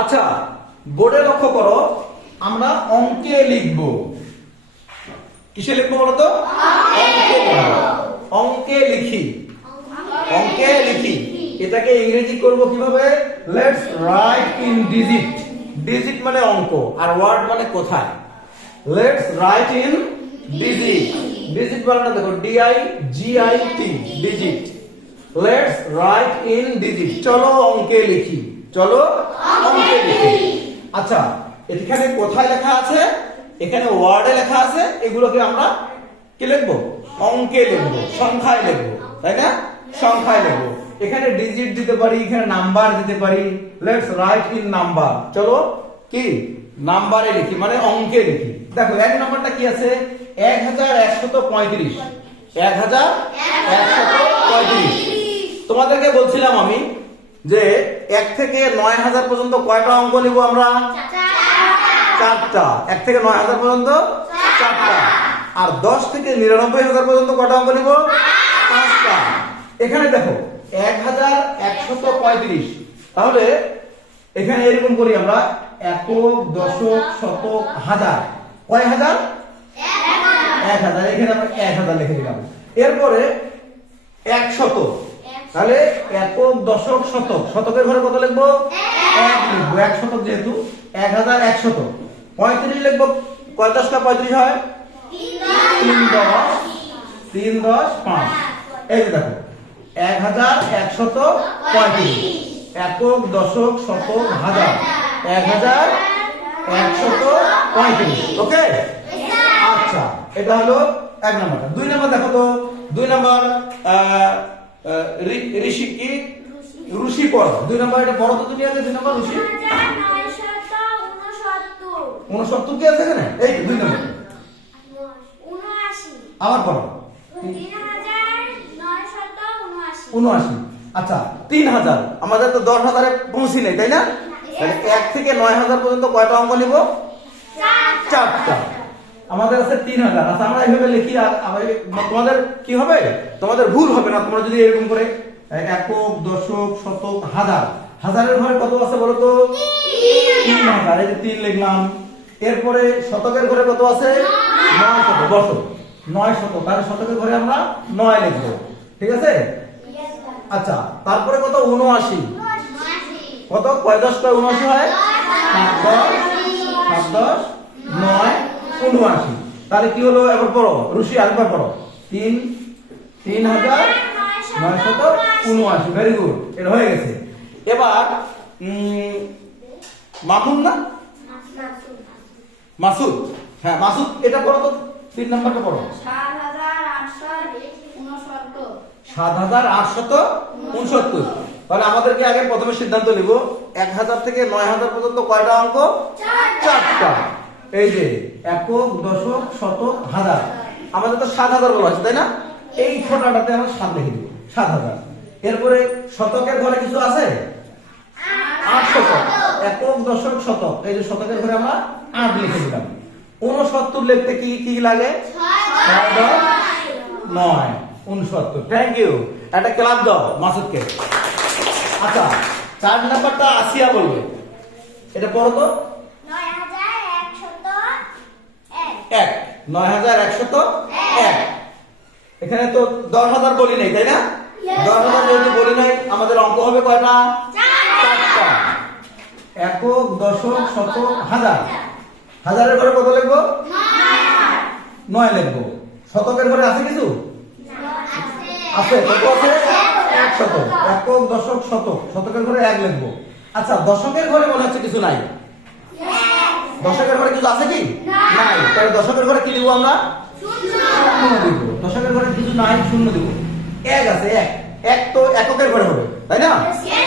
আচ্ছা, বোর্ডে লক্ষ্য করো, আমরা অঙ্কে লিখব। কিসে লিখবো বলতো? অঙ্কে লিখব। অঙ্কে লিখি, অঙ্কে লিখি। এটাকে ইংরেজি করব কিভাবে? Let's write in digit. Digit মানে অঙ্ক, আর ওয়ার্ড মানে কোথায়। Let's write in digit. Digit বানানটা দেখো, DIGIT, digit. Let's write in digit. চলো অঙ্কে লিখি, চলো অঙ্কে লিখি। আচ্ছা, এখানে কোথায় লেখা আছে? এখানে ওয়ার্ডে লেখা আছে। এগুলোকে আমরা কি লিখবো? অঙ্কে লিখবো, সংখ্যায় লিখবো, তাই না? সংখ্যায় লিখবো। এখানে ডিজিট দিতে পারি, এখানে নাম্বার দিতে পারি। Let's write in number. চলো কি নাম্বারে লিখি, মানে অঙ্কে লিখি। দেখো এক নাম্বারটা কি আছে? 1135। 1135। তোমাদেরকে বলছিলাম আমি যে 1 থেকে 9000 পর্যন্ত কয়টা অঙ্ক নিব আমরা? চারটা। 1 থেকে 9000 পর্যন্ত চারটা। আর 10 থেকে 99000 পর্যন্ত কয়টা অঙ্ক নিব? পাঁচটা। এখানে দেখো 1135। তাহলে এখানে এরকম করি আমরা, একক, দশক, শতক, হাজার। কয় হাজার? 1000। এখানে আমরা 1000 লিখে দিলাম। এরপরে 100। তাহলে একক, দশক, শতক। শতকের ঘরে কত লিখবো? 1 লিখবো। 1 শতক যেহেতু 1100। 35 লিখবো। কয় 10টা 35 হয়? 3 10 5। এই যে দেখো 1135। একক, দশক, শতক, হাজার। 1135। ওকে, আচ্ছা, এটা হলো 1 নাম্বার। 2 নাম্বার দেখো তো। 2 নাম্বার ঋষি কি? ঋষি পড়। 2 নাম্বার এটা পড়ো তো তুমি আগে। 2 নাম্বার ঋষি 69 কি আছে এখানে? এই 2 নাম্বার 79। আবার পড়ো। 3979। আচ্ছা, 3000। আমাদের তো 10,000 এ পৌঁছি নাই, তাই না? তাহলে 1 থেকে 9000 পর্যন্ত কয়টা অঙ্ক নিব? চারটা। আমাদের আছে 3000। আচ্ছা, আমরা এইভাবে লিখি। আর তোমাদের কি হবে? তোমাদের ভুল হবে না তোমরা যদি এরকম করে একক, দশক, শতক, হাজার। হাজারের ঘরে কত আছে বলো তো? 3000। এই যে 3 লিখলাম। এরপরে শতকের ঘরে কত আছে? 900। বসো 900। তাহলে শতকের ঘরে আমরা 9 লিখবো, ঠিক আছে? আচ্ছা, তারপরে কত? 79। কত? কয় 10 কয় 79 হয়? 7 10 9 79। তাহলে কি হলো? এবার পড়ো ঋষি, আরেকবার পড়ো। 3979। ভেরি গুড, এটা হয়ে গেছে। এবার মামুন না? মাসুদ। হ্যাঁ, মাসুদ, এটা পড়ো তো। 3 নাম্বারটা পড়ো। 7869। তাহলে আমাদেরকে আগে প্রথমে সিদ্ধান্ত নিব 1000 থেকে 9000 পর্যন্ত কয়টা অঙ্ক? চারটা। এই যে একক, দশক, শতক, হাজার। আমাদের তো 7000 বলা আছে, তাই না? এই ফোঁটাটাতে আমরা 7 লিখে দিব, 7000। এরপরে শতকের ঘরে কিছু আছে? 800। একক, দশক, শতক। এই যে শতকের ঘরে আমরা 8 লিখে দিলাম। 69 লিখতে কি কি লাগে? 6 10 9 69। Thank you. একটা ক্লাব দাও মাসুদকে। আচ্ছা, 4 নাম্বারটা আসিয়া বলবে। এটা পড়ো তো। 9101। 9101। এখানে তো 10,000 বলি নাই, তাই না? 10,000 যেহেতু বলি নাই, আমাদের অঙ্ক হবে কয়টা? চারটা। একক, দশক, শতক, হাজার। হাজারের ঘরে কত লিখবো? 9 লিখবো। শতকের ঘরে আছে কিছু? আছে। কত আছে? 100। একক, দশক, শতক। শতকের ঘরে 1 লিখবো। আচ্ছা, দশকের ঘরে মনে হচ্ছে কিছু নাই। দশকের ঘরে কিছু আছে কি? নাই। তাহলে দশকের ঘরে কি দিব আমরা? শূন্য দিব। দশকের ঘরে কিছু নাই, শূন্য দিব। 1 আছে। 1 তো এককের ঘরে হবে, তাই না?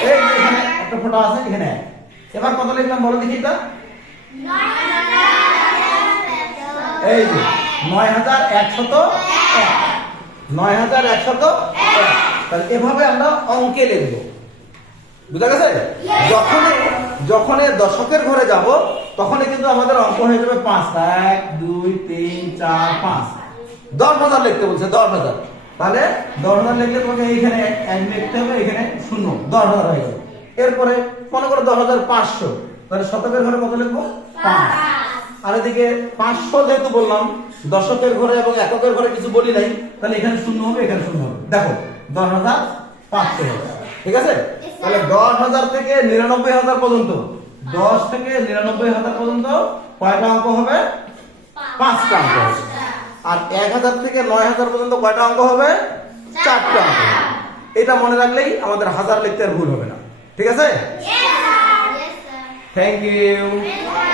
এই যে এখানে একটা ফোঁটা আছে, এখানে 1। এবার কত লিখলাম বলো দেখি এটা? এই যে 9101। 9101। তাহলে এভাবে আমরা অঙ্কে লিখব। বুঝা গেছে? যখনই দশকের ঘরে যাব, তখনই কিন্তু আমাদের অঙ্ক হয়ে যাবে 5। 1 2 3 4 5। 10,000 লিখতে বলছে, 10,000। তাহলে 10,000 লিখলে তোমাকে এইখানে 1 লিখতে হবে, এখানে 0। 10,000 হয়ে গেল। এরপরে মনে করো 10,500। তাহলে শতকের ঘরে কত লিখবো? 5। 5 আর এদিকে 500 যেহেতু বললাম, দশকের ঘরে এবং এককের ঘরে কিছু বলি নাই, তাহলে এখানে শূন্য হবে, এখানে শূন্য হবে। দেখো 10,500 হবে। ঠিক আছে? তাহলে 10,000 থেকে 99,000 পর্যন্ত, 10 থেকে 99,000 পর্যন্ত কয়টা অঙ্ক হবে? 5টা অঙ্ক হবে। আর 1000 থেকে 9000 পর্যন্ত কয়টা অঙ্ক হবে? 4টা অঙ্ক হবে। এটা মনে রাখলেই আমাদের হাজার লিখতে আর ভুল হবে না। ঠিক আছে? Yes, sir. Thank you. Welcome.